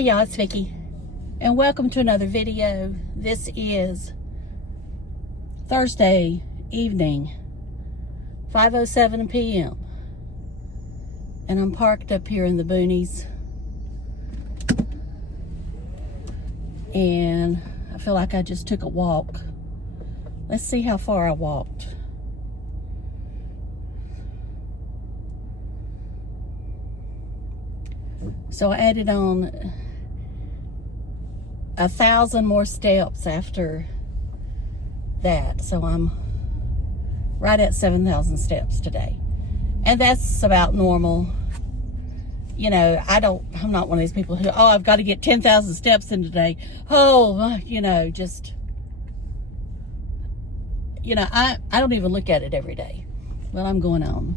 Hey y'all, it's Vicky, and welcome to another video. This is Thursday evening, 5:07 p.m. and I'm parked up here in the boonies, and I feel like I just took a walk. Let's see how far I walked. So I added on 1,000 more steps after that. So I'm right at 7,000 steps today. And that's about normal. You know, I'm not one of these people who, I've got to get 10,000 steps in today. I don't even look at it every day. Well, I'm going on.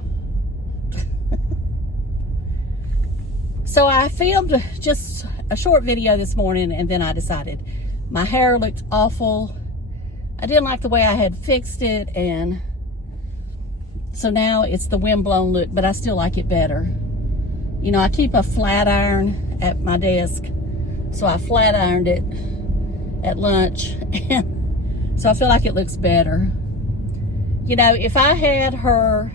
So I filmed just a short video this morning, and then I decided my hair looked awful. I didn't like the way I had fixed it, and so now it's the windblown look, but I still like it better. You know, I keep a flat iron at my desk, so I flat ironed it at lunch, and so I feel like it looks better. You know, if I had her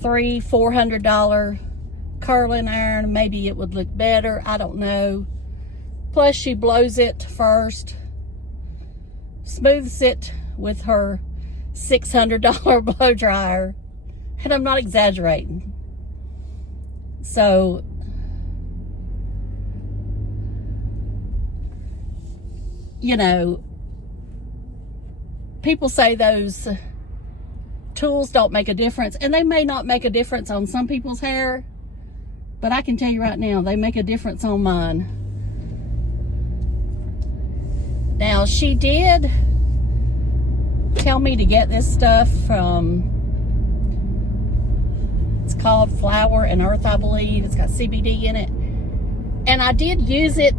$300-400 curling iron, maybe it would look better. I don't know. Plus, she blows it first, smooths it with her $600 blow dryer, and I'm not exaggerating. So, you know, people say those tools don't make a difference, and they may not make a difference on some people's hair, but I can tell you right now, they make a difference on mine. Now, she did tell me to get this stuff from, it's called Flower and Earth, I believe. It's got CBD in it, and I did use it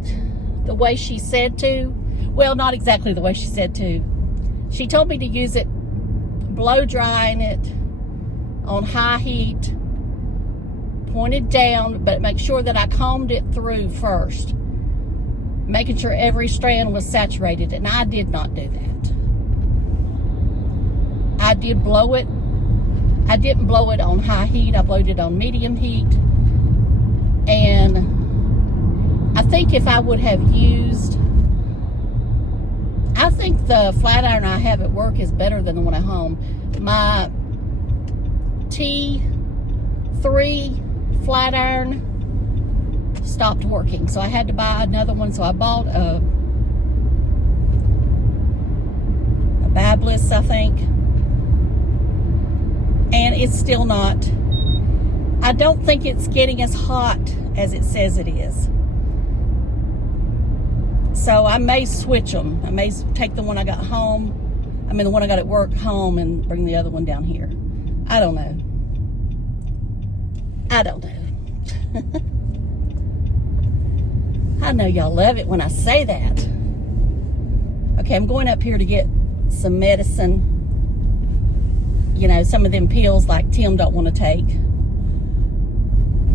the way she said to. Well, not exactly the way she said to. She told me to use it blow drying it on high heat, pointed down, but make sure that I combed it through first, making sure every strand was saturated, and I did not do that. I did blow it. I didn't blow it on high heat. I blowed it on medium heat, and I think if I would have used, I think the flat iron I have at work is better than the one at home. My T3 flat iron stopped working, so I had to buy another one. So I bought a Babliss, I think, and it's still not. I don't think it's getting as hot as it says it is. So I may switch them. I may take the one I got home, the one I got at work home, and bring the other one down here. I don't know. I know y'all love it when I say that. Okay, I'm going up here to get some medicine. You know, some of them pills like Tim don't want to take.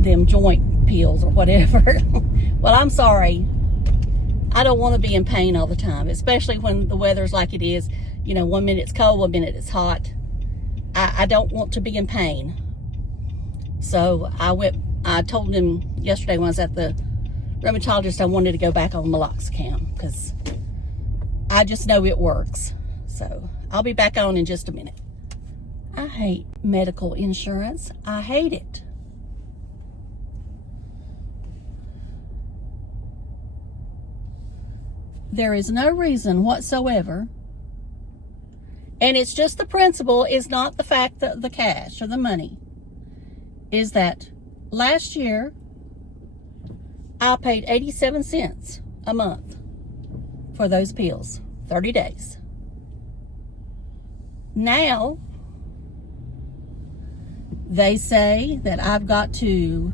Them joint pills or whatever. Well, I'm sorry. I don't want to be in pain all the time, especially when the weather's like it is. You know, 1 minute it's cold, 1 minute it's hot. I don't want to be in pain. So I told him yesterday when I was at the rheumatologist I wanted to go back on meloxicam because I just know it works. So I'll be back on in just a minute. I hate medical insurance. I hate it. There is no reason whatsoever, and it's just the principle, is not the fact that the cash or the money, is that last year I paid 87 cents a month for those pills, 30 days. Now they say that I've got to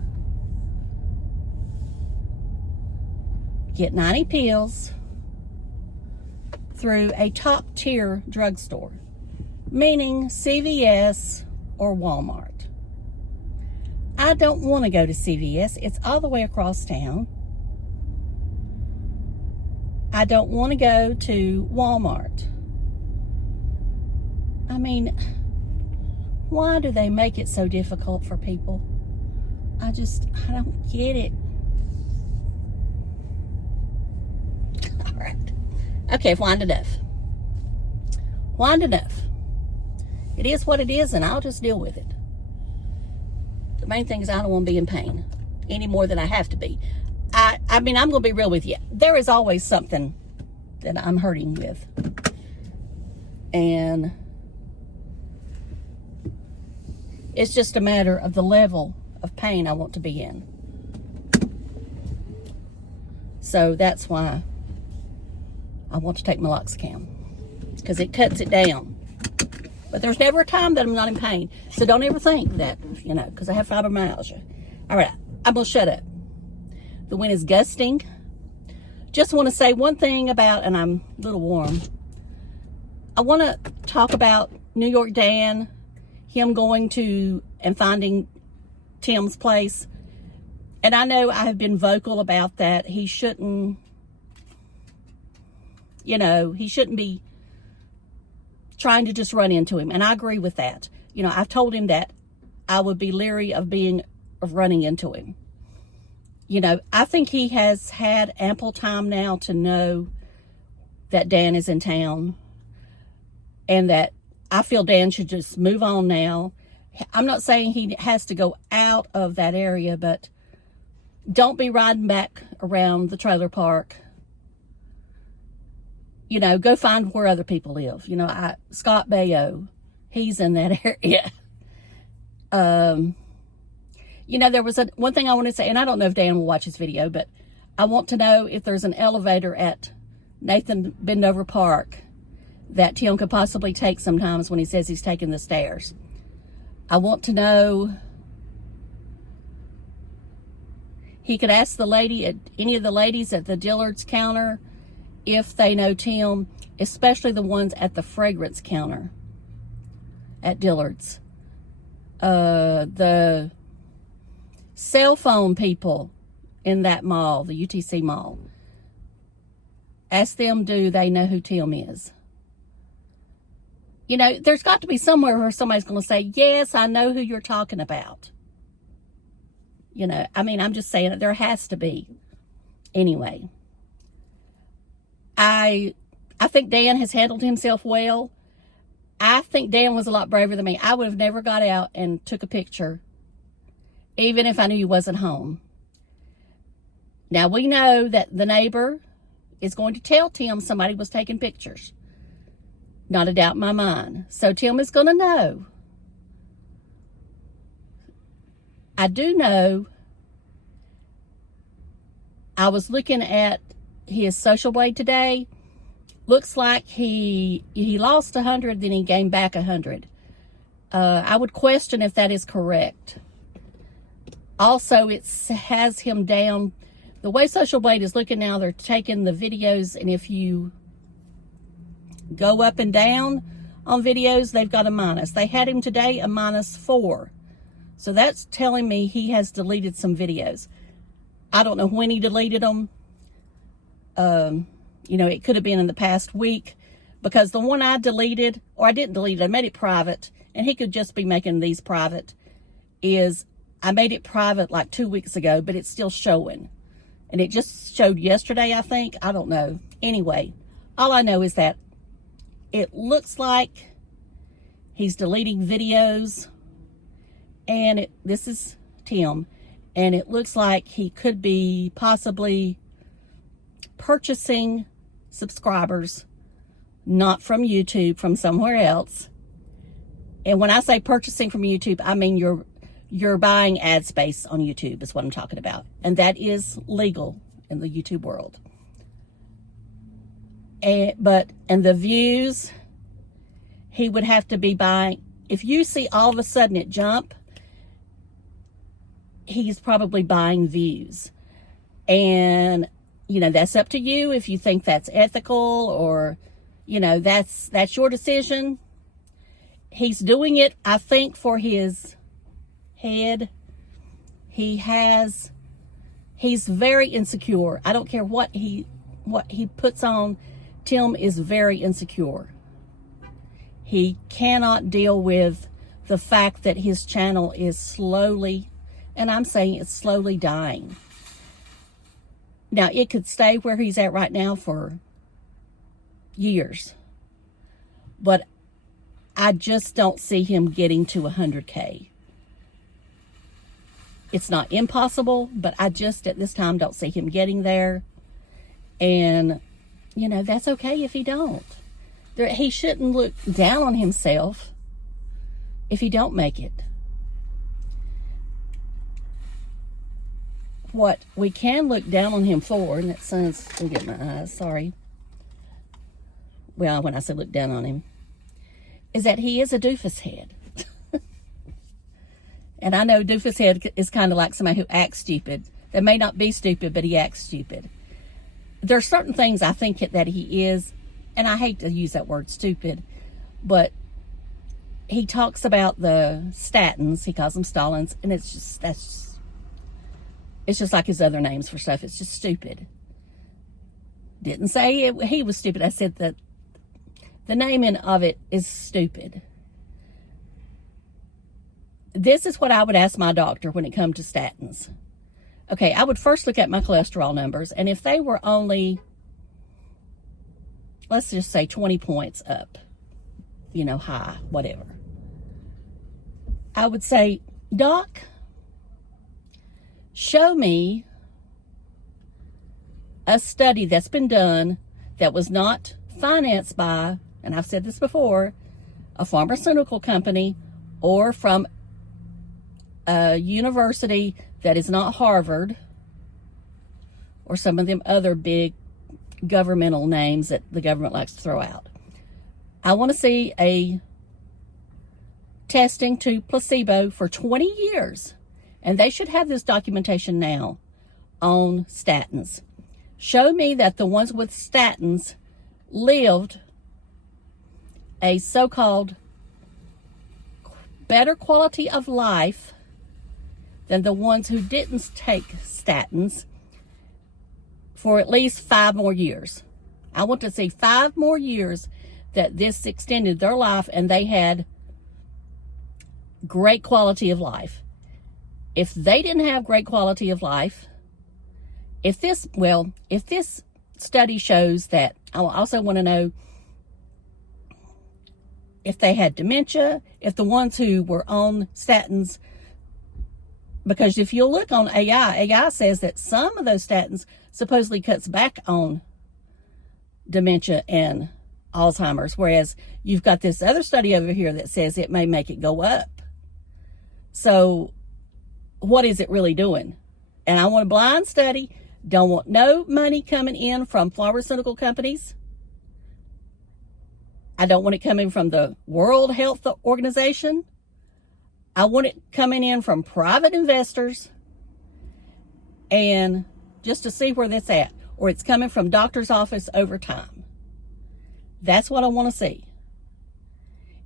get 90 pills through a top tier drugstore, meaning CVS or Walmart. I don't want to go to CVS. It's all the way across town. I don't want to go to Walmart. I mean, why do they make it so difficult for people? I don't get it. All right. Okay, wind enough. Wind enough. It is what it is, and I'll just deal with it. The main thing is I don't want to be in pain any more than I have to be. I mean, I'm going to be real with you. There is always something that I'm hurting with. And it's just a matter of the level of pain I want to be in. So that's why I want to take meloxicam, because it cuts it down. But there's never a time that I'm not in pain. So don't ever think that, because I have fibromyalgia. All right, I'm going to shut up. The wind is gusting. Just want to say one thing about, and I'm a little warm. I want to talk about New York Dan, him going to and finding Tim's place. And I know I have been vocal about that. He shouldn't, he shouldn't be trying to just run into him. And I agree with that. I've told him that I would be leery of running into him. I think he has had ample time now to know that Dan is in town, and that I feel Dan should just move on now. I'm not saying he has to go out of that area, but don't be riding back around the trailer park. Go find where other people live. Scott Baio, he's in that area. There was one thing I want to say, and I don't know if Dan will watch this video, but I want to know if there's an elevator at Nathan Bendover Park that Tim could possibly take sometimes when he says he's taking the stairs. I want to know, he could ask any of the ladies at the Dillard's counter if they know Tim, especially the ones at the fragrance counter at Dillard's. The cell phone people in that mall, the UTC mall. Ask them, do they know who Tim is? There's got to be somewhere where somebody's going to say, yes, I know who you're talking about. I'm just saying that there has to be. Anyway, I think Dan has handled himself well. I think Dan was a lot braver than me. I would have never got out and took a picture, even if I knew he wasn't home. Now, we know that the neighbor is going to tell Tim somebody was taking pictures. Not a doubt in my mind. So Tim is going to know. I do know, I was looking at his social blade today. Looks like he lost 100, then he gained back 100. I would question if that is correct. Also, it has him down. The way Social Blade is looking now, they're taking the videos, and if you go up and down on videos, they've got a minus. They had him today a -4. So that's telling me he has deleted some videos. I don't know when he deleted them. It could have been in the past week, because the one I deleted, or I didn't delete it, I made it private, and he could just be making these private, I made it private like 2 weeks ago, but it's still showing. And it just showed yesterday, I think. I don't know. Anyway, all I know is that it looks like he's deleting videos. And this is Tim. And it looks like he could be possibly purchasing subscribers, not from YouTube, from somewhere else. And when I say purchasing from YouTube, I mean you're buying ad space on YouTube is what I'm talking about. And that is legal in the YouTube world. And the views, he would have to be buying. If you see all of a sudden it jump, he's probably buying views. And, that's up to you if you think that's ethical, or, that's your decision. He's doing it, I think, for his head. He's very insecure. I don't care what he puts on. Tim is very insecure. He cannot deal with the fact that his channel is slowly, and I'm saying it's slowly dying. Now, it could stay where he's at right now for years, but I just don't see him getting to 100K. It's not impossible, but I just at this time don't see him getting there. And, you know, that's okay if he don't. He shouldn't look down on himself if he don't make it. What we can look down on him for, and that sun's gonna get my eyes, sorry. Well, when I say look down on him, is that he is a doofus head. And I know doofus head is kind of like somebody who acts stupid. That may not be stupid, but he acts stupid. There are certain things I think that he is, and I hate to use that word stupid, but he talks about the statins, he calls them statins, and it's just like his other names for stuff. It's just stupid. Didn't say he was stupid. I said that the naming of it is stupid. This is what I would ask my doctor when it comes to statins. Okay, I would first look at my cholesterol numbers, and if they were only, let's just say 20 points up, you know, high, whatever, I would say, Doc, show me a study that's been done that was not financed by, and I've said this before, a pharmaceutical company or from a university that is not Harvard or some of them other big governmental names that the government likes to throw out. I want to see a testing to placebo for 20 years. And they should have this documentation now on statins. Show me that the ones with statins lived a so-called better quality of life than the ones who didn't take statins for at least 5 more years. I want to see 5 more years that this extended their life and they had great quality of life. If they didn't have great quality of life, if this study shows that, I also want to know if they had dementia, if the ones who were on statins, because if you'll look on AI says that some of those statins supposedly cuts back on dementia and Alzheimer's, whereas you've got this other study over here that says it may make it go up. So what is it really doing? And I want a blind study. Don't want no money coming in from pharmaceutical companies. I don't want it coming from the World Health Organization. I want it coming in from private investors and just to see where that's at. Or it's coming from doctor's office over time. That's what I want to see.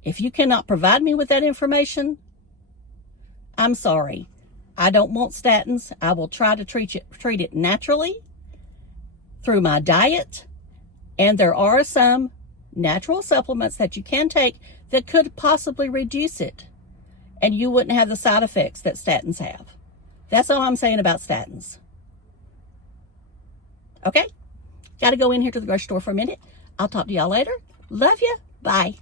If you cannot provide me with that information, I'm sorry. I don't want statins. I will try to treat it naturally through my diet. And there are some natural supplements that you can take that could possibly reduce it. And you wouldn't have the side effects that statins have. That's all I'm saying about statins. Okay? Got to go in here to the grocery store for a minute. I'll talk to y'all later. Love you. Bye.